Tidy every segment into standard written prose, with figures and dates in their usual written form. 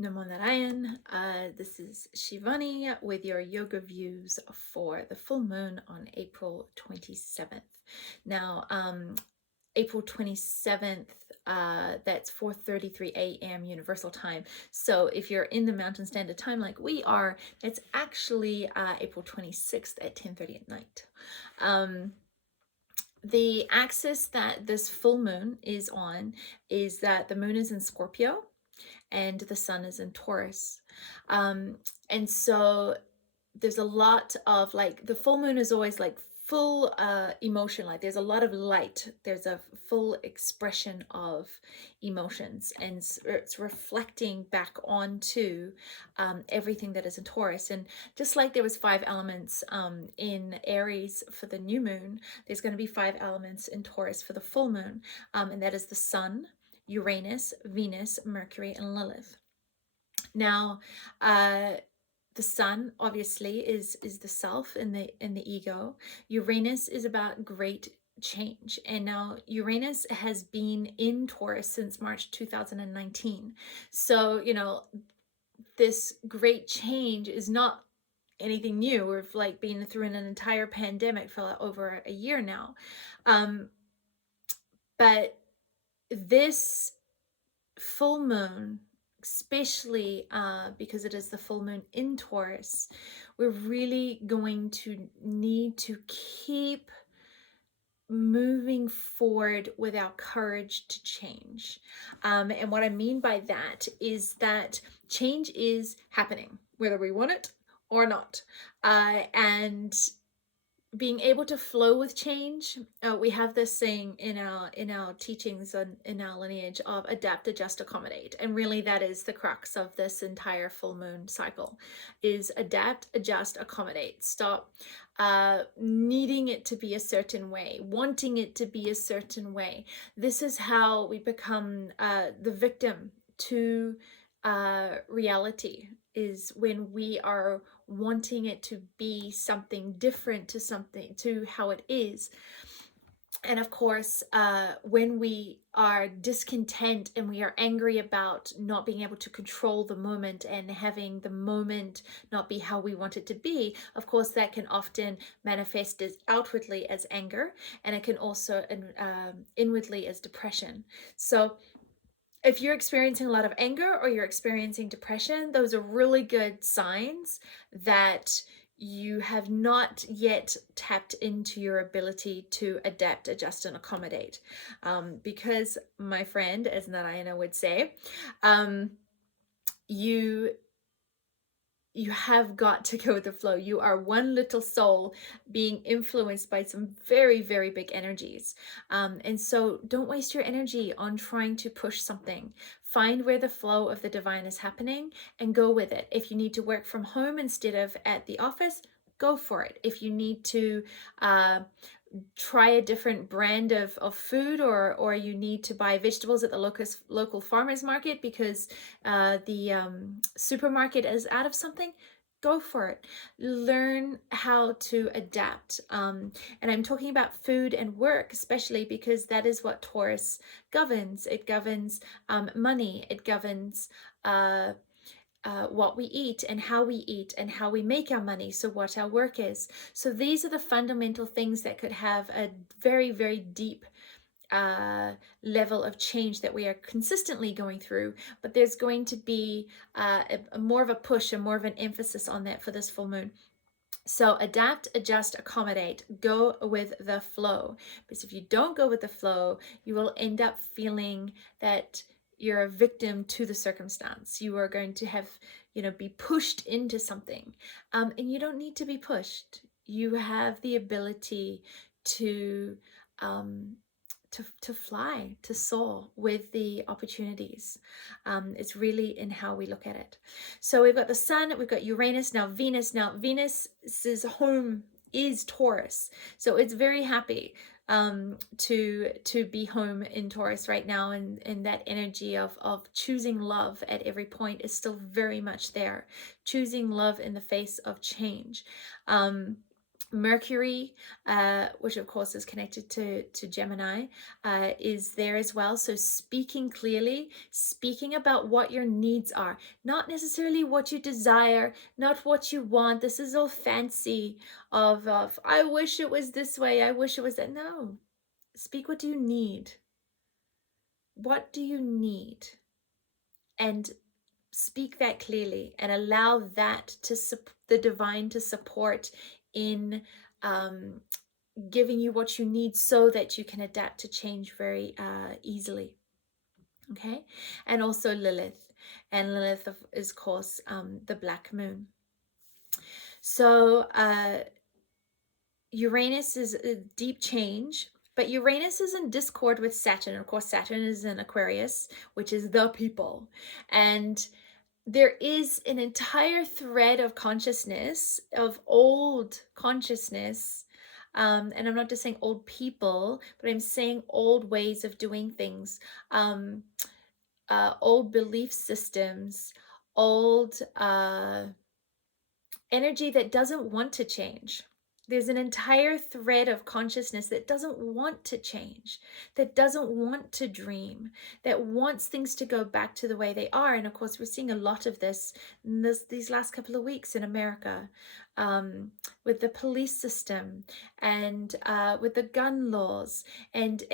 Namo Narayan. This is Shivani with your yoga views for the full moon on April 27th. Now, April 27th, that's 4:33 a.m. Universal Time. So if you're in the Mountain Standard Time like we are, it's actually April 26th at 10:30 at night. The axis that this full moon is on is that the moon is in Scorpio and the sun is in Taurus. And so there's a lot of like the full moon is always like full emotion, like there's a lot of light, there's a full expression of emotions, and it's reflecting back onto everything that is in Taurus. And just like there was 5 elements in Aries for the new moon, there's going to be 5 elements in Taurus for the full moon, and that is the sun, Uranus, Venus, Mercury, and Lilith. Now, the sun obviously is the self in the ego. Uranus is about great change, and now Uranus has been in Taurus since March 2019. So this great change is not anything new. We've like been through an entire pandemic for over a year now, but this full moon, especially because it is the full moon in Taurus, we're really going to need to keep moving forward with our courage to change. And what I mean by that is that change is happening, whether we want it or not. And being able to flow with change, we have this saying in our teachings and in our lineage of adapt, adjust, accommodate, and really that is the crux of this entire full moon cycle, is adapt, adjust, accommodate. Stop needing it to be a certain way, wanting it to be a certain way. This is how we become the victim to reality, is when we are wanting it to be something different to how it is. And of course, when we are discontent and we are angry about not being able to control the moment and having the moment not be how we want it to be, of course, that can often manifest as outwardly as anger, and it can also inwardly as depression. So if you're experiencing a lot of anger or you're experiencing depression, those are really good signs that you have not yet tapped into your ability to adapt, adjust, and accommodate. Because, my friend, as Narayana would say, you have got to go with the flow. You are one little soul being influenced by some very, very big energies. And so don't waste your energy on trying to push something. Find where the flow of the divine is happening and go with it. If you need to work from home instead of at the office, go for it. If you need to try a different brand of food, or you need to buy vegetables at the local farmers market because the supermarket is out of something, go for it. Learn how to adapt. And I'm talking about food and work, especially because that is what Taurus governs. It governs money. It governs what we eat and how we make our money, so what our work is. So these are the fundamental things that could have a very, very deep level of change that we are consistently going through, but there's going to be more of a push and more of an emphasis on that for this full moon. So adapt, adjust, accommodate, go with the flow. Because if you don't go with the flow, you will end up feeling that you're a victim to the circumstance. You are going to have, be pushed into something. And you don't need to be pushed. You have the ability to fly, to soar with the opportunities. It's really in how we look at it. So we've got the sun, we've got Uranus, now Venus. Now Venus's home is Taurus, so it's very happy to be home in Taurus right now, and that energy of choosing love at every point is still very much there. Choosing love in the face of change. Mercury, which of course is connected to Gemini, is there as well. So speaking clearly, speaking about what your needs are, not necessarily what you desire, not what you want. This is all fancy of I wish it was this way, I wish it was that. No, speak what do you need. What do you need? And speak that clearly and allow that to the divine to support in giving you what you need so that you can adapt to change very easily. Okay. And also Lilith, and Lilith is of course the black moon. So Uranus is a deep change, but Uranus is in discord with Saturn. Of course, Saturn is in Aquarius, which is the people. And there is an entire thread of consciousness, of old consciousness. And I'm not just saying old people, but I'm saying old ways of doing things, old belief systems, old energy that doesn't want to change. There's an entire thread of consciousness that doesn't want to change, that doesn't want to dream, that wants things to go back to the way they are. And of course, we're seeing a lot of this in these last couple of weeks in America, with the police system and with the gun laws. And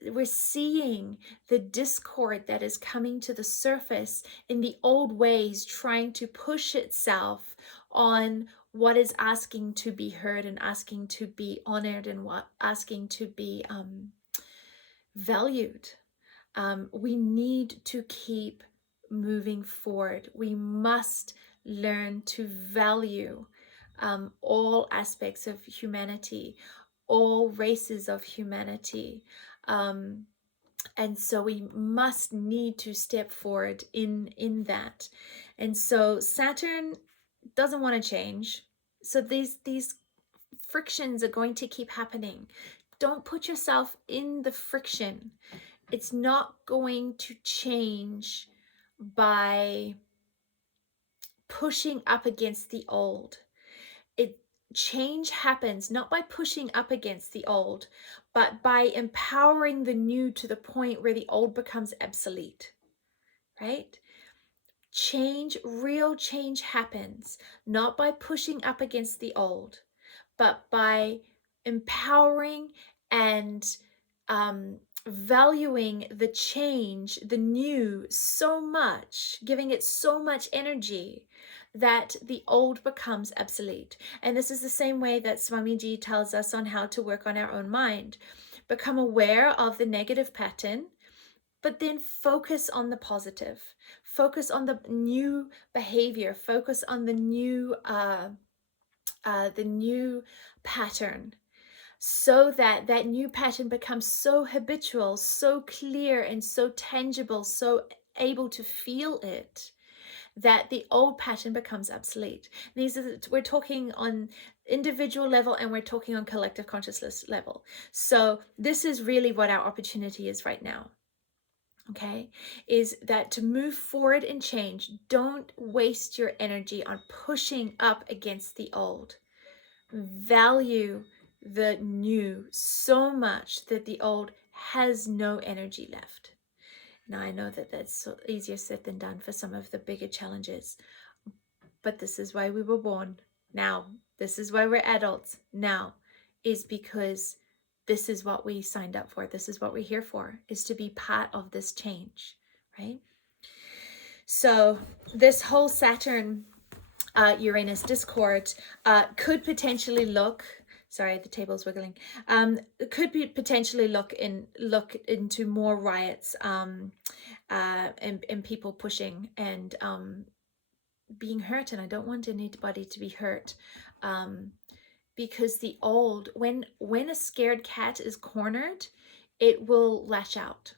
we're seeing the discord that is coming to the surface in the old ways, trying to push itself on what is asking to be heard and asking to be honored and what asking to be valued. We need to keep moving forward. We must learn to value all aspects of humanity, all races of humanity. And so we must need to step forward in that. And so Saturn doesn't want to change. So these frictions are going to keep happening. Don't put yourself in the friction. It's not going to change by pushing up against the old. Change happens not by pushing up against the old, but by empowering the new to the point where the old becomes obsolete, right? Real change happens not by pushing up against the old, but by empowering and valuing the change, the new, so much, giving it so much energy that the old becomes obsolete. And this is the same way that Swamiji tells us on how to work on our own mind. Become aware of the negative pattern, but then focus on the positive. Focus on the new behavior. Focus on the new pattern, so that that new pattern becomes so habitual, so clear, and so tangible, so able to feel it, that the old pattern becomes obsolete. We're talking on individual level and we're talking on collective consciousness level. So this is really what our opportunity is right now. Okay, is that to move forward and change, don't waste your energy on pushing up against the old. Value the new so much that the old has no energy left. Now, I know that that's so easier said than done for some of the bigger challenges, but this is why we were born now. This is why we're adults now, is because this is what we signed up for. This is what we're here for, is to be part of this change, right? So this whole Saturn Uranus discord could potentially look, sorry, the table's wiggling, could be potentially look into more riots and people pushing and being hurt. And I don't want anybody to be hurt, because the old, when a scared cat is cornered, it will lash out.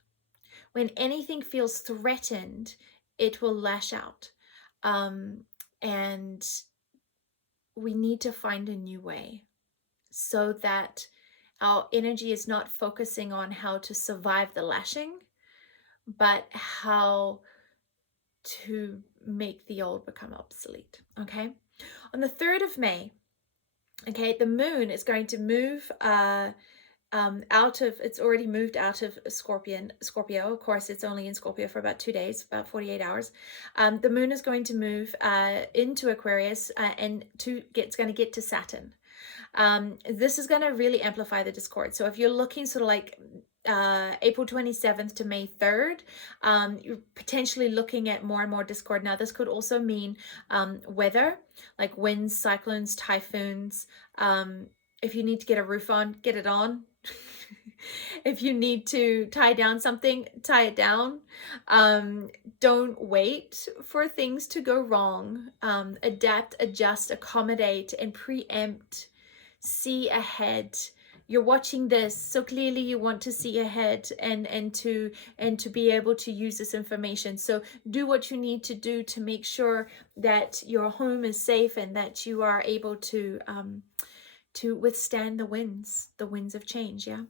When anything feels threatened, it will lash out. And we need to find a new way so that our energy is not focusing on how to survive the lashing, but how to make the old become obsolete. Okay. On the 3rd of May, Okay, the moon is going to move it's already moved out of Scorpio. Of course, it's only in Scorpio for about 2 days, about 48 hours. The moon is going to move into Aquarius, and it's going to get to Saturn. This is going to really amplify the discord. So if you're looking sort of like April 27th to May 3rd, you're potentially looking at more and more discord. Now, this could also mean weather, like winds, cyclones, typhoons. If you need to get a roof on, get it on. If you need to tie down something, tie it down. Don't wait for things to go wrong. Adapt, adjust, accommodate, and preempt. See ahead. You're watching this, so clearly you want to see ahead and to be able to use this information. So do what you need to do to make sure that your home is safe and that you are able to withstand the winds of change. Yeah.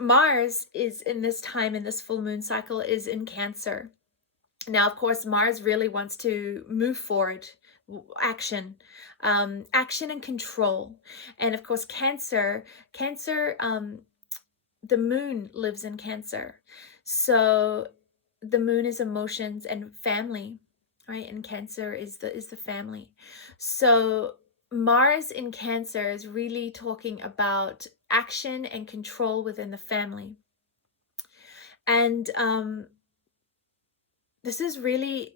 Mars is in this time, in this full moon cycle, is in Cancer. Now, of course, Mars really wants to move forward, action, action and control. And of course, Cancer, the moon lives in Cancer. So the moon is emotions and family, right? And Cancer is the family. So Mars in Cancer is really talking about action and control within the family. And this is really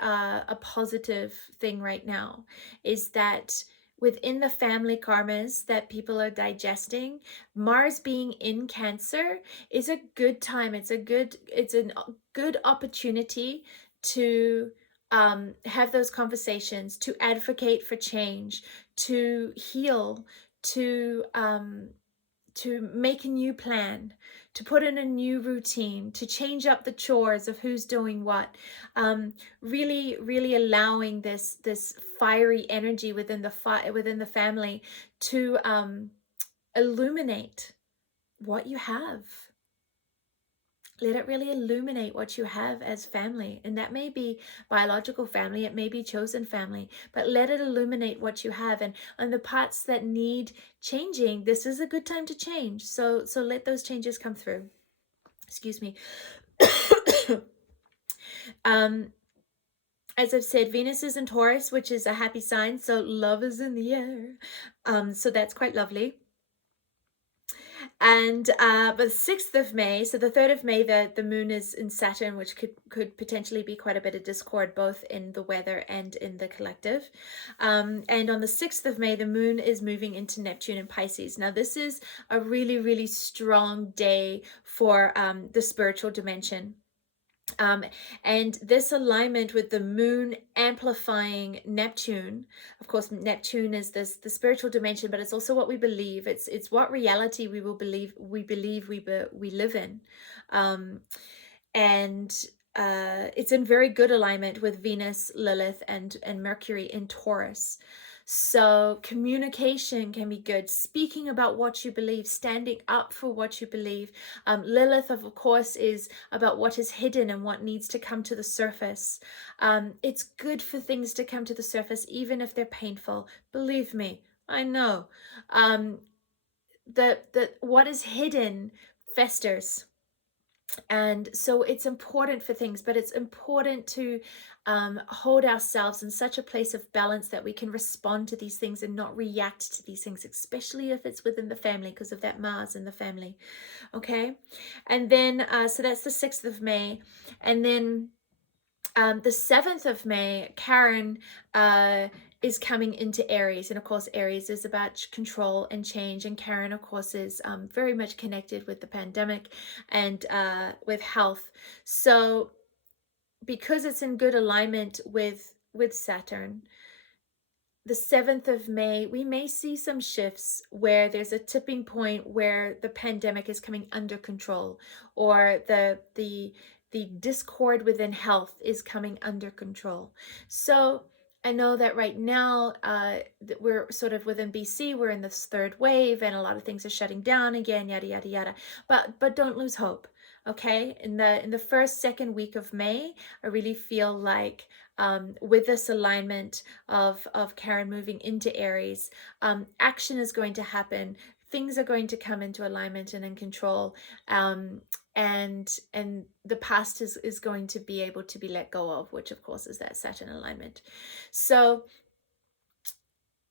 a positive thing right now, is that within the family karmas that people are digesting, Mars being in Cancer is a good time. It's a good opportunity to have those conversations, to advocate for change, to heal, to make a new plan, to put in a new routine, to change up the chores of who's doing what. Really allowing this fiery energy within the family to illuminate what you have. Let it really illuminate what you have as family. And that may be biological family, it may be chosen family, but let it illuminate what you have. And on the parts that need changing, this is a good time to change. So let those changes come through. Excuse me. As I've said, Venus is in Taurus, which is a happy sign. So love is in the air. So that's quite lovely. And but the 6th of May, so the 3rd of May, the moon is in Saturn, which could potentially be quite a bit of discord, both in the weather and in the collective. And on the 6th of May, the moon is moving into Neptune and Pisces. Now, this is a really strong day for the spiritual dimension. And this alignment with the moon amplifying Neptune, of course, Neptune is the spiritual dimension, but it's also what we believe. It's what reality we believe we live in. And it's in very good alignment with Venus, Lilith, and Mercury in Taurus. So communication can be good, speaking about what you believe, standing up for what you believe. Lilith, of course, is about what is hidden and what needs to come to the surface. It's good for things to come to the surface, even if they're painful. Believe me, I know. What is hidden festers. And so it's important for things, but it's important to hold ourselves in such a place of balance that we can respond to these things and not react to these things, especially if it's within the family, because of that Mars in the family. Okay. And then so that's the 6th of May. And then the 7th of May, Karen is coming into Aries. And of course, Aries is about control and change. And Karen, of course, is very much connected with the pandemic and with health. So because it's in good alignment with Saturn, the 7th of May, we may see some shifts where there's a tipping point where the pandemic is coming under control, or the discord within health is coming under control. So I know that right now we're sort of within BC, we're in this 3rd wave and a lot of things are shutting down again, yada, yada, yada. But don't lose hope. Okay, in the first, second week of May, I really feel like with this alignment of Karen moving into Aries, action is going to happen. Things are going to come into alignment and in control, and the past is going to be able to be let go of, which of course is that Saturn alignment. So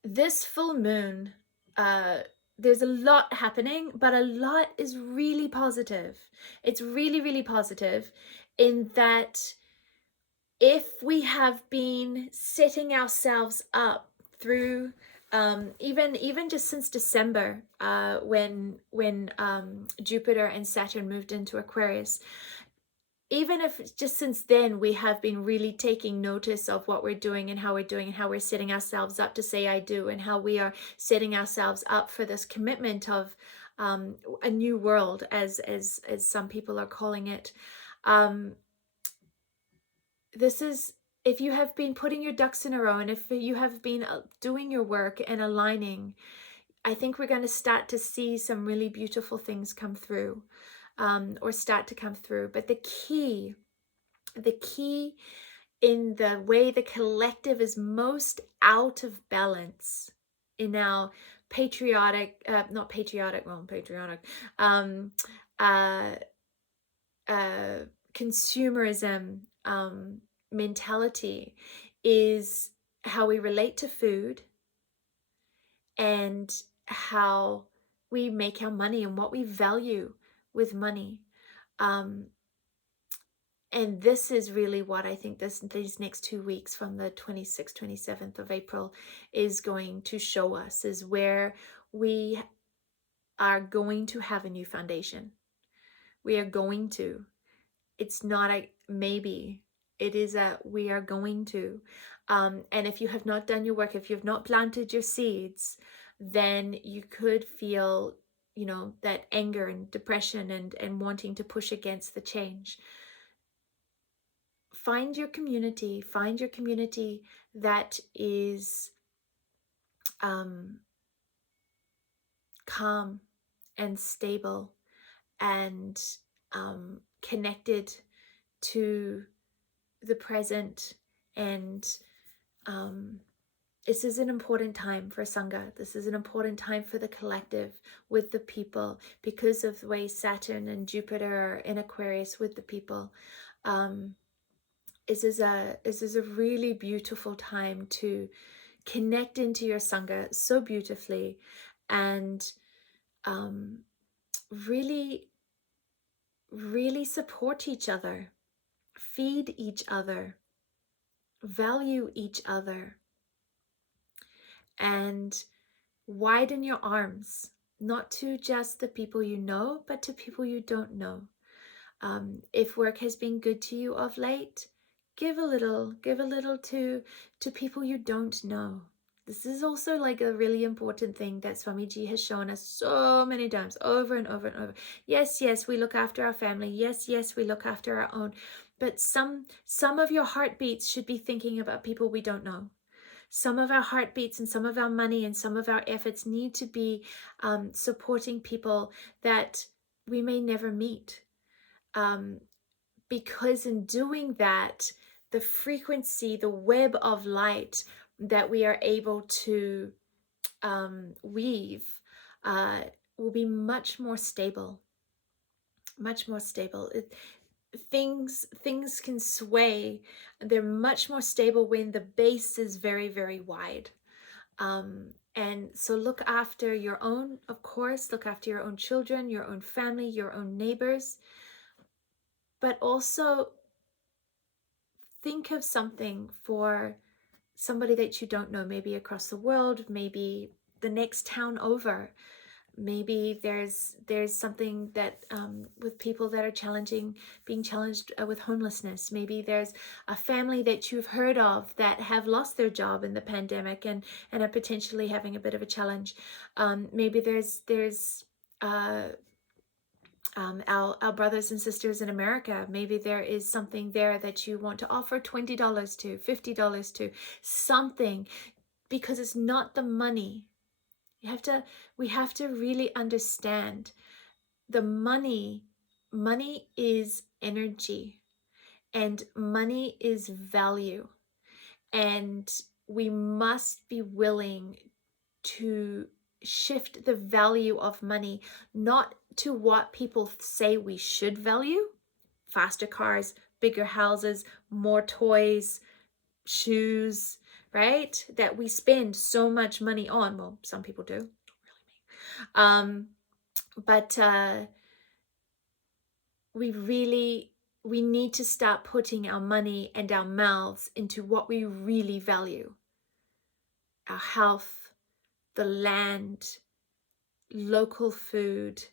this full moon, uh, there's a lot happening, but a lot is really positive. It's really, really positive in that if we have been setting ourselves up through even just since December, when Jupiter and Saturn moved into Aquarius, even if just since then we have been really taking notice of what we're doing and how we're doing and how we're setting ourselves up to say I do, and how we are setting ourselves up for this commitment of a new world, as some people are calling it. This is, if you have been putting your ducks in a row and if you have been doing your work and aligning, I think we're going to start to see some really beautiful things come through, or start to come through. But the key in the way the collective is most out of balance in our patriotic, not patriotic, well, patriotic, um, uh, consumerism mentality, is how we relate to food and how we make our money and what we value with money. And this is really what I think these next 2 weeks from the 26th, 27th of April is going to show us, is where we are going to have a new foundation. We are going to. It's not a maybe. It is a we are going to. And if you have not done your work, if you've not planted your seeds, then you could feel, that anger and depression and wanting to push against the change. Find your community that is calm and stable and connected to the present. And this is an important time for Sangha. This is an important time for the collective with the people, because of the way Saturn and Jupiter are in Aquarius with the people. This is a really beautiful time to connect into your Sangha so beautifully, and really, really support each other, feed each other, value each other, and widen your arms, not to just the people you know, but to people you don't know. If work has been good to you of late, give a little to people you don't know. This is also like a really important thing that Swamiji has shown us so many times, over and over and over. Yes, we look after our family. Yes, we look after our own. But some of your heartbeats should be thinking about people we don't know. Some of our heartbeats and some of our money and some of our efforts need to be supporting people that we may never meet. Because in doing that, the frequency, the web of light that we are able to weave will be much more stable. Things can sway. They're much more stable when the base is very, very wide. And so look after your own, of course, look after your own children, your own family, your own neighbors, but also think of something for somebody that you don't know, maybe across the world, maybe the next town over. Maybe there's something that with people that are being challenged with homelessness. Maybe there's a family that you've heard of that have lost their job in the pandemic and are potentially having a bit of a challenge. Maybe there's our brothers and sisters in America. Maybe there is something there that you want to offer $20 to, $50 to, something, because it's not the money. We have to really understand the money money is energy and money is value. And we must be willing to shift the value of money, not to what people say we should value: faster cars, bigger houses, more toys, shoes, right? That we spend so much money on. Well, some people do, not really me. But we need to start putting our money and our mouths into what we really value: our health, the land, local food,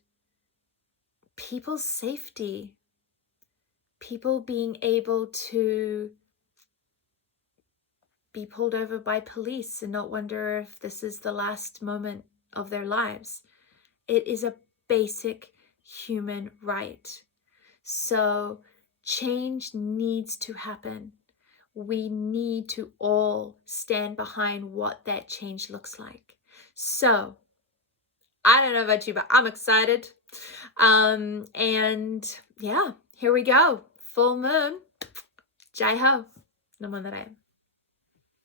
people's safety, people being able to be pulled over by police and not wonder if this is the last moment of their lives. It is a basic human right. So change needs to happen. We need to all stand behind what that change looks like. So I don't know about you, but I'm excited. And yeah, here we go. Full moon. Jai ho. Naman